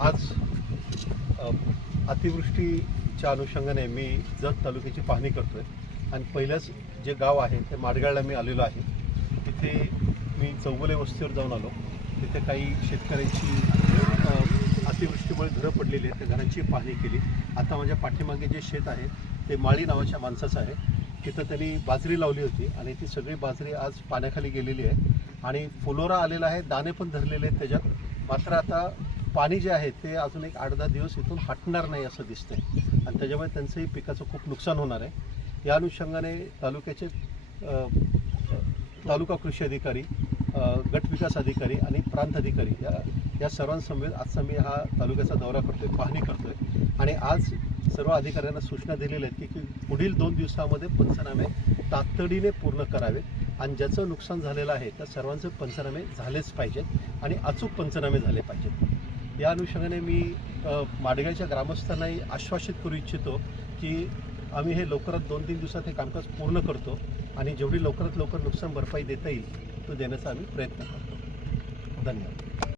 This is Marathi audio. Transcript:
आज अतिवृष्टीच्या अनुषंगाने मी जत तालुक्याची पाहणी करतो आहे आणि पहिलंच जे गाव आहे ते माडगाळला मी आलेलो आहे. तिथे मी चौगुले वस्तीवर जाऊन आलो. तिथे काही शेतकऱ्यांची अतिवृष्टीमुळे घरं पडलेली आहेत. त्या घरांची पाहणी केली. आता माझ्या पाठीमागे जे शेत आहे ते माळी नावाच्या माणसाचं आहे. तिथं त्यांनी बाजरी लावली होती आणि ती सगळी बाजरी आज पाण्याखाली गेलेली आहे. आणि फुलोरा आलेला आहे दाणे पण धरलेले आहेत त्याच्यात. मात्र आता पाणी जे आहे ते अजून एक आठ दहा दिवस इथून हटणार नाही असं दिसतंय. आणि त्याच्यामुळे त्यांचंही पिकाचं खूप नुकसान होणार आहे. या अनुषंगाने तालुक्याचे तालुका कृषी अधिकारी गटविकास गट विकास अधिकारी आणि प्रांत अधिकारी या या सर्वांसमवेत आजचा मी हा तालुक्याचा दौरा करतोय पाहणी करतोय. आणि आज सर्व अधिकाऱ्यांना सूचना दिलेल्या आहेत की की पुढील दोन दिवसामध्ये पंचनामे तातडीने पूर्ण करावे आणि ज्याचं नुकसान झालेलं आहे त्या सर्वांचे पंचनामे झालेच पाहिजेत. आणि अचूक पंचनामे झाले पाहिजेत. या अनुषंगाने मी माडग्याच्या माडगावच्या ग्रामस्थांनाही आश्वासित करू इच्छितो की आम्ही हे लवकरात दोन तीन दिवसात हे कामकाज पूर्ण करतो आणि जेवढी लवकरात लवकर नुकसान भरपाई देता येईल तो देण्याचा आम्ही प्रयत्न करतो. धन्यवाद.